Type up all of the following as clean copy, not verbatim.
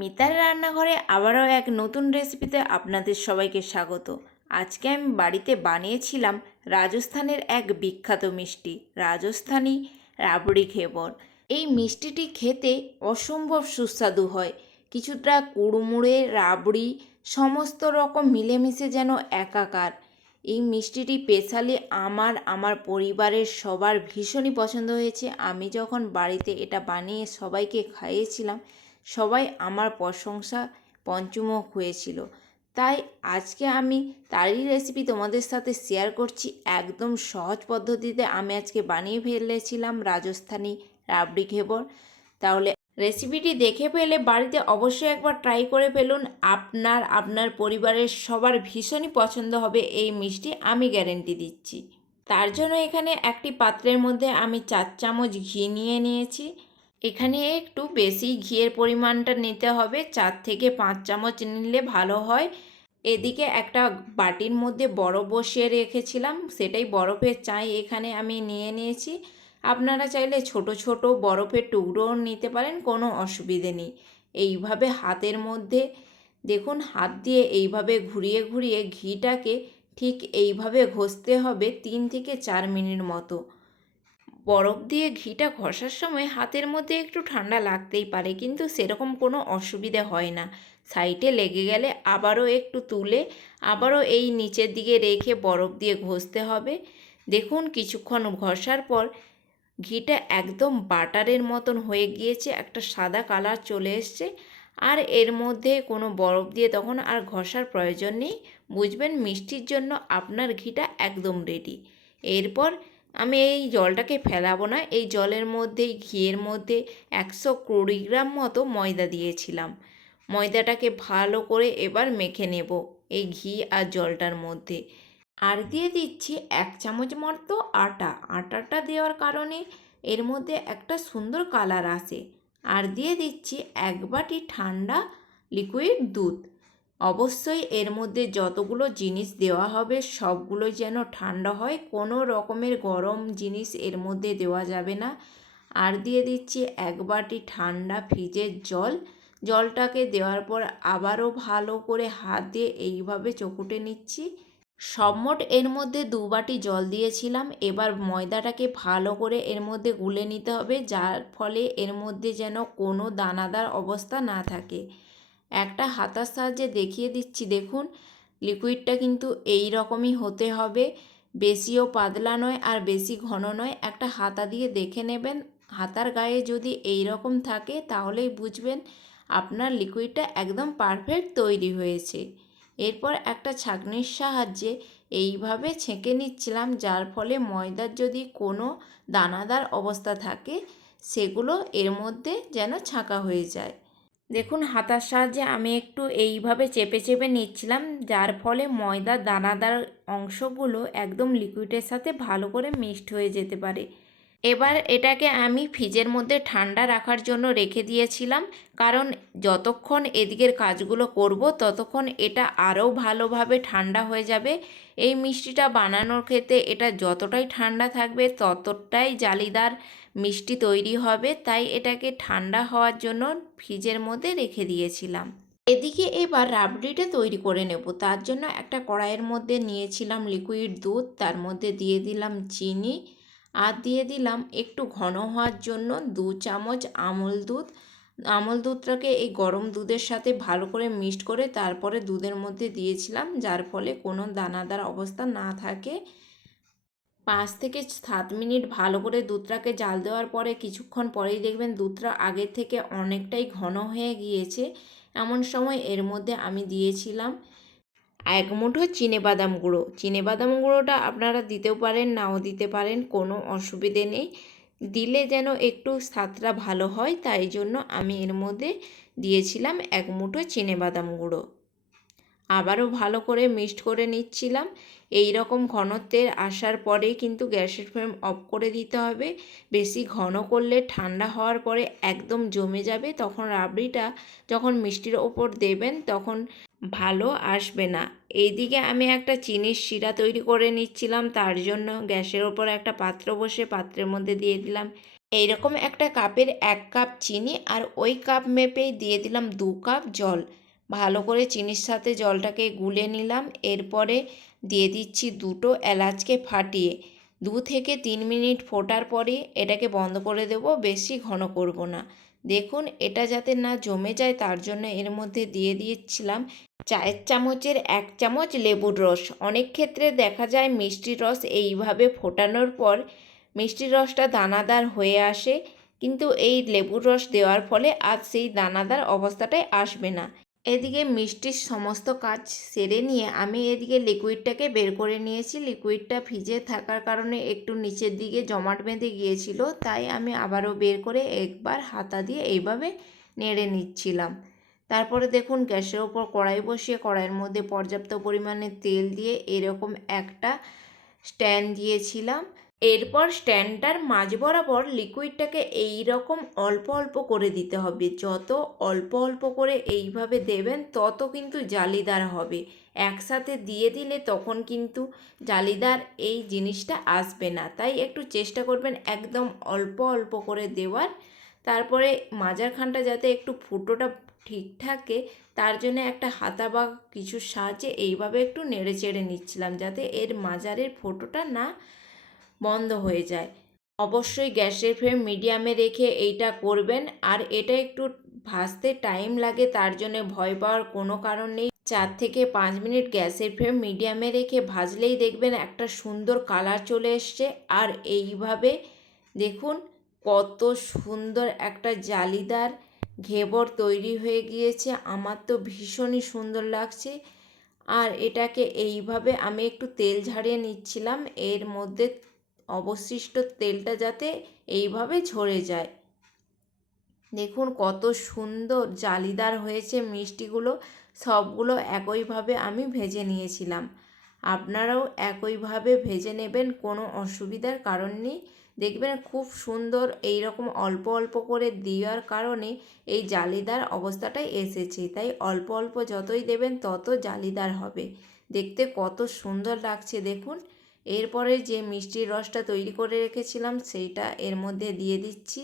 মিতার রান্নাঘরে আবারও এক নতুন রেসিপিতে আপনাদের সবাইকে স্বাগত। আজকে আমি বাড়িতে বানিয়েছিলাম রাজস্থানের এক বিখ্যাত মিষ্টি, রাজস্থানি রাবড়ি ঘেবর। এই মিষ্টিটি খেতে অসম্ভব সুস্বাদু হয়। কিছুটা কুড়মুড়ে রাবড়ি সমস্ত রকম মিলেমিশে যেন একাকার। এই মিষ্টিটি স্পেশালি আমার পরিবারের সবার ভীষণই পছন্দ হয়েছে। আমি যখন বাড়িতে এটা বানিয়ে সবাইকে খাইয়েছিলাম, সবাই আমার প্রশংসা পঞ্চমুখ হয়েছিল। তাই আজকে আমি তারই রেসিপি তোমাদের সাথে শেয়ার করছি। একদম সহজ পদ্ধতিতে আমি আজকে বানিয়ে ফেলেছিলাম রাজস্থানি রাবড়ি ঘেবর। তাহলে রেসিপিটি দেখে পেলে বাড়িতে অবশ্যই একবার ট্রাই করে ফেলুন। আপনার পরিবারের সবার ভীষণই পছন্দ হবে এই মিষ্টি, আমি গ্যারেন্টি দিচ্ছি। তার জন্য এখানে একটি পাত্রের মধ্যে আমি 4 চামচ ঘি নিয়ে নিয়েছি। এখানে একটু বেশি ঘিয়ের পরিমাণটা নিতে হবে, 4 থেকে 5 চামচ নিলে ভালো হয়। এদিকে একটা বাটির মধ্যে বরফ বসিয়ে রেখেছিলাম, সেটাই বরফের চাই এখানে আমি নিয়ে নিয়েছি। আপনারা চাইলে ছোট ছোট বরফের টুকরোও নিতে পারেন, কোনো অসুবিধে নেই। এইভাবে হাতের মধ্যে দেখুন, হাত দিয়ে এইভাবে ঘুরিয়ে ঘুরিয়ে ঘিটাকে ঠিক এইভাবে ঘষতে হবে 3 থেকে 4 মিনিট মতো। বরফ দিয়ে ঘিটা ঘষার সময় হাতের মধ্যে একটু ঠান্ডা লাগতেই পারে, কিন্তু সেরকম কোনো অসুবিধে হয় না। সাইডে লেগে গেলে আবারও একটু তুলে আবারও এই নিচের দিকে রেখে বরফ দিয়ে ঘষতে হবে। দেখুন, কিছুক্ষণ ঘষার পর ঘিটা একদম বাটারের মতন হয়ে গিয়েছে, একটা সাদা কালার চলে এসছে। আর এর মধ্যে কোনো বরফ দিয়ে তখন আর ঘষার প্রয়োজন নেই। বুঝবেন মিষ্টির জন্য আপনার ঘিটা একদম রেডি। এরপর আমি এই জলটাকে ফেলাবো না, এই জলের মধ্যেই ঘিয়ের মধ্যে 120 গ্রাম মতো ময়দা দিয়েছিলাম। ময়দাটাকে ভালো করে এবার মেখে নেব এই ঘি আর জলটার মধ্যে। আর দিয়ে দিচ্ছি 1 চামচ মতো আটাটা দেওয়ার কারণে এর মধ্যে একটা সুন্দর কালার আসে। আর দিয়ে দিচ্ছি 1 বাটি ঠান্ডা লিকুইড দুধ। অবশ্যই এর মধ্যে যতগুলো জিনিস দেওয়া হবে সবগুলো যেন ঠান্ডা হয়, কোনো রকমের গরম জিনিস এর মধ্যে দেওয়া যাবে না। আর দিয়ে দিচ্ছি 1 বাটি ঠান্ডা ফ্রিজের জল। জলটাকে দেওয়ার পর আবারও ভালো করে হাত দিয়ে এইভাবে চকুটে নিচ্ছি। সবমোট এর মধ্যে 2 বাটি জল দিয়েছিলাম। এবার ময়দাটাকে ভালো করে এর মধ্যে গুলে নিতে হবে, যার ফলে এর মধ্যে যেন কোনো দানাদার অবস্থা না থাকে। একটা হাতার সাহায্যে দেখিয়ে দিচ্ছি, দেখুন লিকুইডটা কিন্তু এই রকমই হতে হবে, বেশিও পাতলা নয় আর বেশি ঘন নয়। একটা হাতা দিয়ে দেখে নেবেন, হাতার গায়ে যদি এই রকম থাকে তাহলেই বুঝবেন আপনার লিকুইডটা একদম পারফেক্ট তৈরি হয়েছে। এরপর একটা ছাঁকনির সাহায্যে এইভাবে ছেঁকে নিচ্ছিলাম, যার ফলে ময়দার যদি কোনো দানাদার অবস্থা থাকে সেগুলো এর মধ্যে যেন ছাঁকা হয়ে যায়। দেখুন, হাতার সাহায্যে আমি একটু এইভাবে চেপে চেপে নিচ্ছিলাম, যার ফলে ময়দার দানাদার অংশগুলো একদম লিকুইডের সাথে ভালো করে মিক্সড হয়ে যেতে পারে। এবার এটাকে আমি ফ্রিজের মধ্যে ঠান্ডা রাখার জন্য রেখে দিয়েছিলাম, কারণ যতক্ষণ এদিকের কাজগুলো করব ততক্ষণ এটা আরও ভালোভাবে ঠান্ডা হয়ে যাবে। এই মিষ্টিটা বানানোর ক্ষেত্রে এটা যতটাই ঠান্ডা থাকবে ততটাই জালিদার মিষ্টি তৈরি হবে, তাই এটাকে ঠান্ডা হওয়ার জন্য ফ্রিজের মধ্যে রেখে দিয়েছিলাম। এদিকে এবার রাবড়িটা তৈরি করে নেব। তার জন্য একটা কড়াইয়ের মধ্যে নিয়েছিলাম লিকুইড দুধ, তার মধ্যে দিয়ে দিলাম চিনি আর দিয়ে দিলাম একটু ঘন হওয়ার জন্য 2 চামচ আমল দুধ। আমল দুধটাকে এই গরম দুধের সাথে ভালো করে মিক্সড করে তারপরে দুধের মধ্যে দিয়েছিলাম, যার ফলে কোনো দানাদার অবস্থা না থাকে। 5 থেকে 7 মিনিট ভালো করে দুধটাকে জাল দেওয়ার পরে কিছুক্ষণ পরেই দেখবেন দুধটা আগের থেকে অনেকটাই ঘন হয়ে গিয়েছে। এমন সময় এর মধ্যে আমি দিয়েছিলাম 1 মুঠো চিনেবাদাম গুঁড়ো। চিনেবাদাম গুঁড়োটা আপনারা দিতেও পারেন, নাও দিতে পারেন, কোনো অসুবিধে নেই। দিলে যেন একটু স্বাদটা ভালো হয়, তাই জন্য আমি এর মধ্যে দিয়েছিলাম 1 মুঠো চিনেবাদাম গুঁড়ো। আবারও ভালো করে মিক্সড করে নিচ্ছিলাম। এই রকম ঘনত্বের আসার পরেই কিন্তু গ্যাসের ফ্লেম অফ করে দিতে হবে। বেশি ঘন করলে ঠান্ডা হওয়ার পরে একদম জমে যাবে, তখন রাবড়িটা যখন মিষ্টির ওপর দেবেন তখন ভালো আসবে না। এইদিকে আমি একটা চিনির শিরা তৈরি করে নিচ্ছিলাম, তার জন্য গ্যাসের ওপর একটা পাত্র বসে পাত্রের মধ্যে দিয়ে দিলাম এইরকম একটা কাপের 1 কাপ চিনি আর ওই কাপ মেপেই দিয়ে দিলাম 2 কাপ জল। ভালো করে চিনির সাথে জলটাকে গুলে নিলাম। এরপরে দিয়ে দিচ্ছি 2টো এলাচকে ফাটিয়ে 2 থেকে 3 মিনিট ফোটার পরে এটাকে বন্ধ করে দেব, বেশি ঘন করব না। দেখুন এটা যাতে না জমে যায় তার জন্য এর মধ্যে দিয়ে দিয়েছিলাম চায়ের চামচের 1 চামচ লেবুর রস। অনেক ক্ষেত্রে দেখা যায় মিষ্টির রস এইভাবে ফোটানোর পর মিষ্টির রসটা দানাদার হয়ে আসে, কিন্তু এই লেবুর রস দেওয়ার ফলে আর সেই দানাদার অবস্থাটাই আসবে না। এদিকে মিষ্টির সমস্ত কাজ সেরে নিয়ে আমি এদিকে লিকুইডটাকে বের করে নিয়েছি। লিকুইডটা ভিজে থাকার কারণে একটু নিচের দিকে জমাট বেঁধে গিয়েছিল, তাই আমি আবারও বের করে একবার হাতা দিয়ে এইভাবে নেড়ে নিচ্ছিলাম। তারপরে দেখুন গ্যাসের ওপর কড়াই বসিয়ে কড়াইয়ের মধ্যে পর্যাপ্ত পরিমাণে তেল দিয়ে এরকম একটা স্ট্যান্ড দিয়েছিলাম। এরপর স্ট্যান্ডটার মাঝ বরাবর লিকুইডটাকে এই রকম অল্প অল্প করে দিতে হবে। যত অল্প অল্প করে এইভাবে দেবেন তত কিন্তু জালিদার হবে। একসাথে দিয়ে দিলে তখন কিন্তু জালিদার এই জিনিসটা আসবে না, তাই একটু চেষ্টা করবেন একদম অল্প অল্প করে দেওয়ার। তারপরে মাঝারখানটা যাতে একটু ফুটোটা ঠিক থাকে তার জন্য একটা হাতা বা কিছুর সাহায্যে এইভাবে একটু নেড়ে চেড়ে নিচ্ছিলাম, যাতে এর মাঝারের ফুটোটা না বন্ধ হয়ে যায়। অবশ্যই গ্যাসের ফ্লেম মিডিয়ামে রেখে এইটা করবেন। আর এটা একটু ভাজতে টাইম লাগে, তার জন্য ভয় পাওয়ার কোনো কারণ নেই। 4 থেকে 5 মিনিট গ্যাসের ফ্লেম মিডিয়ামে রেখে ভাজলেই দেখবেন একটা সুন্দর কালার চলে এসছে। আর এইভাবে দেখুন কত সুন্দর একটা জালিদার ঘেবর তৈরি হয়ে গিয়েছে। আমার তো ভীষণই সুন্দর লাগছে। আর এটাকে এইভাবে আমি একটু তেল ঝাড়িয়ে নিচ্ছিলাম, এর মধ্যে অবশিষ্ট তেলটা যাতে এইভাবে ঝরে যায়। দেখুন কত সুন্দর জালিদার হয়েছে মিষ্টিগুলো। সবগুলো একইভাবে আমি ভেজে নিয়েছিলাম। আপনারাও একইভাবে ভেজে নেবেন, কোনো অসুবিধার কারণ নেই। দেখবেন খুব সুন্দর এই রকম অল্প অল্প করে দেওয়ার কারণে এই জালিদার অবস্থাটাই এসেছে। তাই অল্প অল্প যতই দেবেন তত জালিদার হবে। দেখতে কত সুন্দর লাগছে দেখুন। এরপরে যে মিষ্টির রসটা তৈরি করে রেখেছিলাম সেইটা এর মধ্যে দিয়ে দিচ্ছি।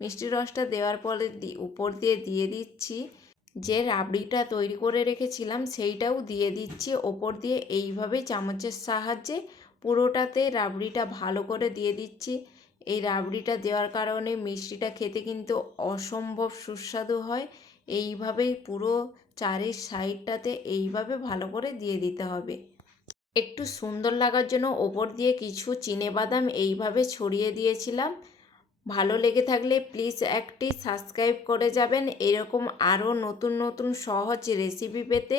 মিষ্টির রসটা দেওয়ার পরে উপর দিয়ে দিয়ে দিচ্ছি যে রাবড়িটা তৈরি করে রেখেছিলাম সেইটাও দিয়ে দিচ্ছি ওপর দিয়ে। এইভাবে চামচের সাহায্যে পুরোটাতে রাবড়িটা ভালো করে দিয়ে দিচ্ছি। এই রাবড়িটা দেওয়ার কারণে মিষ্টিটা খেতে কিন্তু অসম্ভব সুস্বাদু হয়। এইভাবেই পুরো চারের সাইডটাতে এইভাবে ভালো করে দিয়ে দিতে হবে। একটু সুন্দর লাগার জন্য ওপর দিয়ে কিছু চিনেবাদাম এইভাবে ছড়িয়ে দিয়েছিলাম। ভালো লেগে থাকলে প্লিজ একটি সাবস্ক্রাইব করে যাবেন এরকম আরও নতুন নতুন সহজ রেসিপি পেতে।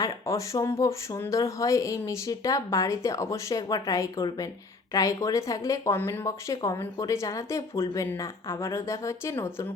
আর অসম্ভব সুন্দর হয় এই মিষ্টিটা, বাড়িতে অবশ্যই একবার ট্রাই করবেন। ট্রাই করে থাকলে কমেন্ট বক্সে কমেন্ট করে জানাতে ভুলবেন না। আবারও দেখা হচ্ছে নতুন